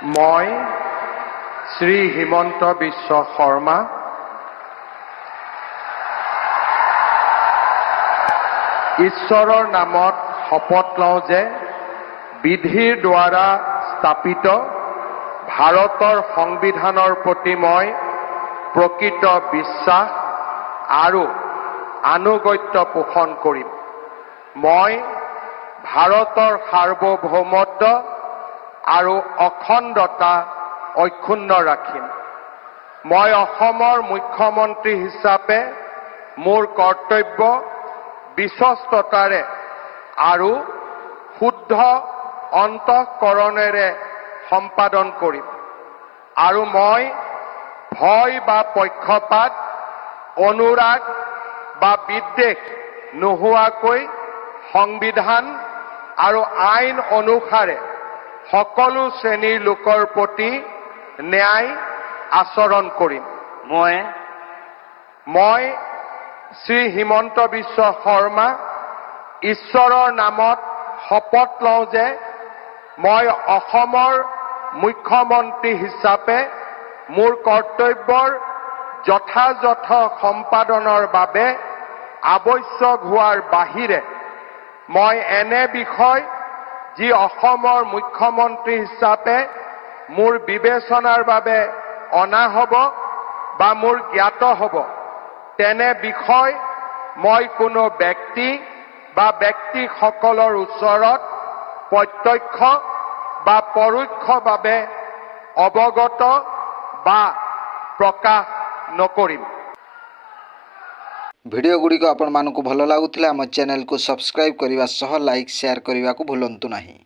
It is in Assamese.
মই শ্ৰী হিমন্ত বিশ্ব শৰ্মা ঈশ্বৰৰ নামত শপত লওঁ যে বিধিৰ দ্বাৰা স্থাপিত ভাৰতৰ সংবিধানৰ প্ৰতি মই প্ৰকৃত বিশ্বাস আৰু আনুগত্য পোষণ কৰিম। মই ভাৰতৰ সাৰ্বভৌমত্ব আৰু অখণ্ডতা অক্ষুণ্ণ ৰাখিম। মই অসমৰ মুখ্যমন্ত্ৰী হিচাপে মোৰ কৰ্তব্য বিশ্বস্ততাৰে আৰু শুদ্ধ অন্তঃকৰণেৰে সম্পাদন কৰিম আৰু মই ভয় বা পক্ষপাত, অনুৰাগ বা বিদ্বেষ নোহোৱাকৈ সংবিধান আৰু আইন অনুসাৰে সকলো শ্ৰেণীৰ লোকৰ প্ৰতি ন্যায় আচৰণ কৰিম। মই শ্ৰী হিমন্ত বিশ্ব শৰ্মা ঈশ্বৰৰ নামত শপত লওঁ যে মই অসমৰ মুখ্যমন্ত্ৰী হিচাপে মোৰ কৰ্তব্যৰ যথাযথ সম্পাদনৰ বাবে আৱশ্যক হোৱাৰ বাহিৰে মই এনে বিষয় যি অসমৰ মুখ্যমন্ত্ৰী হিচাপে মোৰ বিবেচনাৰ বাবে অনা হ'ব বা মোৰ জ্ঞাত হ'ব তেনে বিষয় মই কোনো ব্যক্তি বা ব্যক্তিসকলৰ ওচৰত প্ৰত্যক্ষ বা পৰোক্ষভাৱে অৱগত বা প্ৰকাশ নকৰিম। ভিডিଓ गुड़िक आपण मानकु भल लागुथिला हम चैनल को सब्सक्राइब करने सह लाइक शेयर करने को भूलंतु नहीं।